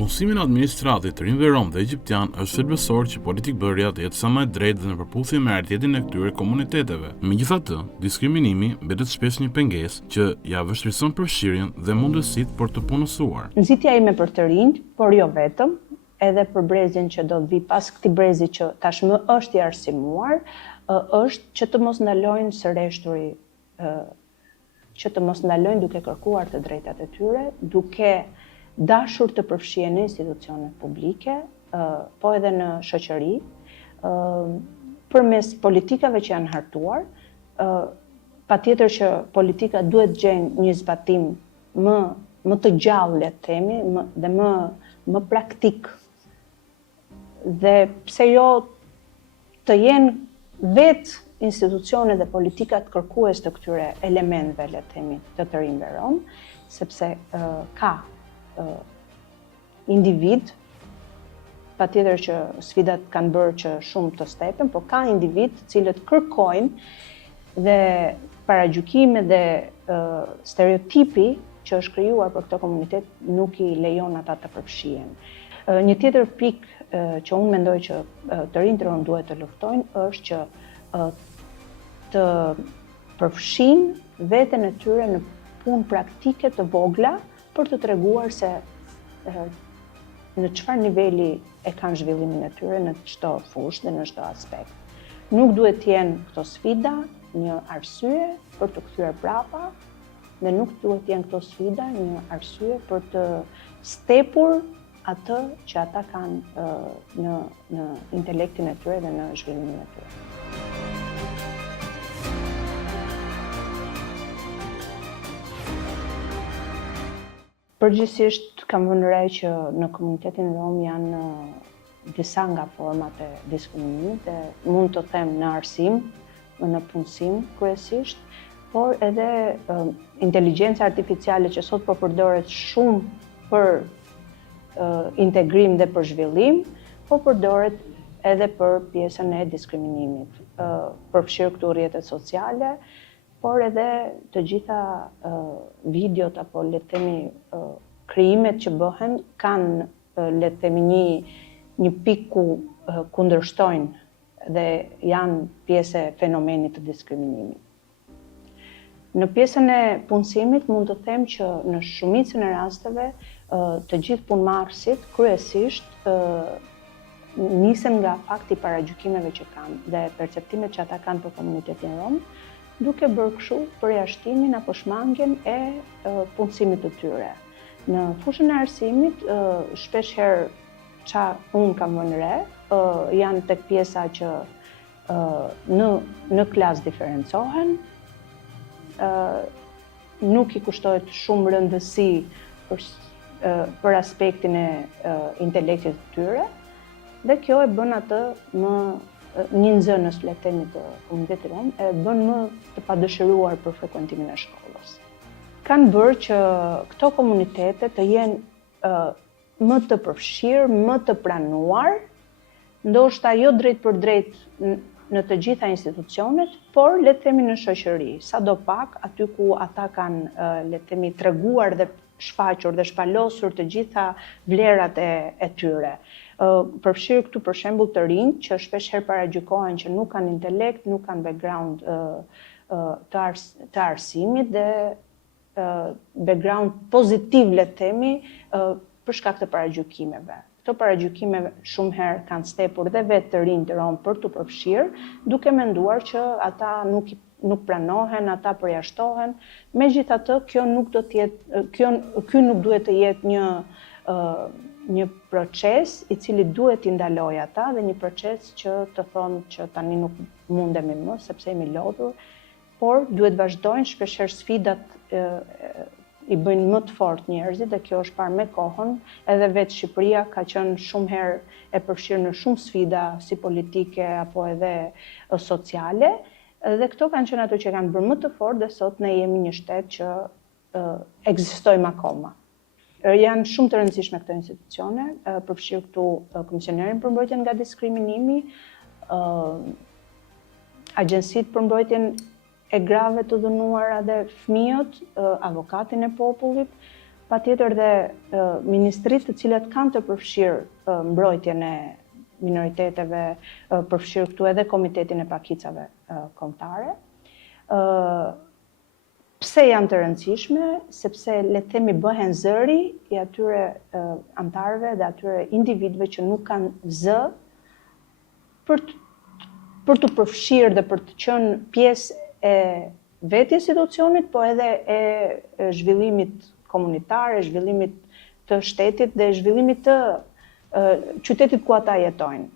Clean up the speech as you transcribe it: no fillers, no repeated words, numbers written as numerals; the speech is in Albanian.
Punësimin e administratit të rinjve rom dhe egjiptian është thelbësor që politikbërja të jetë sa më e drejtë dhe në përputhje me realitetin e këtyre komuniteteve. Megjithatë, diskriminimi mbetet shpesh një pengesë që ja vështirëson përfshirjen dhe mundësitë për të punësuar. Nxitja ime për të rinjt, por jo vetëm, edhe për brezin që do të vi pas këtij brezi që tashmë është i arsimuar, është që të mos ndalojnë së reshturi, që të mos ndalojnë duke kërkuar të drejtat e tyre, duke dashur të përfshihen në institucionet publike, po edhe në shoqëri, përmes politikave që janë hartuar, patjetër që politika duhet gjejnë një zbatim më të gjallë, le të themi, dhe më praktik. Dhe pse jo të jenë vetë institucionet dhe politikat kërkues të këtyre elementeve, le të themi, të rinjve rom, sepse ka individ, patjetër që sfidat kanë bërë që shumë të stepen, por ka individ të cilët kërkojnë dhe paragjykime dhe stereotipi që është krijuar për këtë komunitet nuk i lejon ata të përfshihen. Një tjetër pikë që unë mendoj që të rinjt rom duhet të luftojnë është që të përfshinë veten e tyre në punë praktike të vogla për të treguar se në çfarë niveli e kanë zhvillimin e tyre në çdo fushë dhe në çdo aspekt. Nuk duhet të jenë këto sfida një arsye për të kthyer prapa dhe nuk duhet të jenë këto sfida një arsye për të stepur atë që ata kanë në intelektin e tyre dhe në zhvillimin e tyre. Përgjithsisht kam vënë re që në komunitetin rom janë disa nga format e diskriminimit, mund të them në arsim, në punësim kryesisht, por edhe inteligjenca artificiale që sot po përdoret shumë për integrim dhe për zhvillim, po përdoret edhe për pjesën e diskriminimit, përfshirë këtu rrjetet sociale, por edhe të gjitha videot apo le të themi krijimet që bëhen kanë le të themi një pikë ku kundërshtojnë dhe janë pjesë e fenomenit të diskriminimit. Në pjesën e punësimit mund të them që në shumicën e rasteve të gjithë punëmarrësit kryesisht nisen nga fakti i paragjykimeve që kanë dhe perceptimet që ata kanë për komunitetin rom, duke bërë kështu përjashtimin apo shmangjen e punësimit të tyre. Në fushën e arsimit, shpesh herë ça unë kam vënë re, janë tek pjesa që në klasë diferencohen, nuk i kushtohet shumë rëndësi për aspektin e intelektit të tyre, dhe kjo e bën atë më një nxënës le të themi të komunitetit rom e bën më të padëshiruar për frekuentimin e shkollës. Kanë bërë që këto komunitete të jenë më të përfshirë, më të pranuar, ndoshta jo drejt për drejt në të gjitha institucionet, por le të themi në shoqëri, sadopak aty ku ata kanë le të themi treguar dhe shfaqur dhe shpalosur të gjitha vlerat e tyre. Përfshirë këtu për shembull të rinj që shpesh herë paragjykohen që nuk kanë intelekt, nuk kanë background të arsimit dhe background pozitiv le të themi për shkak të paragjykimeve. Këto paragjykime shumë herë kanë stepur dhe vetë të rinjt rom për të përfshirë, duke menduar që ata nuk pranohen, ata përjashtohen. Megjithatë, ky nuk duhet të jetë një proces i cili duhet t'i ndaloj ata dhe një proces që të thonë që tani nuk mundemi më sepse jemi lodhur, por duhet vazhdojnë shpeshherë sfidat i bëjnë më të fortë njerëzit dhe kjo është parë me kohën, edhe vetë Shqipëria ka qenë shumë herë e përfshirë në shumë sfida si politike apo edhe sociale, dhe këto kanë qenë ato që kanë bërë më të fortë dhe sot ne jemi një shtet që ekzistojmë akoma. Janë shumë të rëndësishme këto institucione, përfshirë këtu Komisionerin për mbrojtjen nga diskriminimi, Agjencitë për mbrojtjen e grave të dhunuara dhe fëmijët, Avokatin e popullit, patjetër dhe ministritë të cilat kanë të përfshirë mbrojtjen e minoriteteve, përfshirë këtu edhe Komitetin e Pakicave Kombëtare. Pse janë të rëndësishme? Sepse le të themi bëhen zëri i atyre antarëve dhe atyre individëve që nuk kanë zë për të përfshirë dhe për të qenë pjesë e vetë institucionit, po edhe e zhvillimit komunitar, e zhvillimit të shtetit dhe e zhvillimit të qytetit ku ata jetojnë.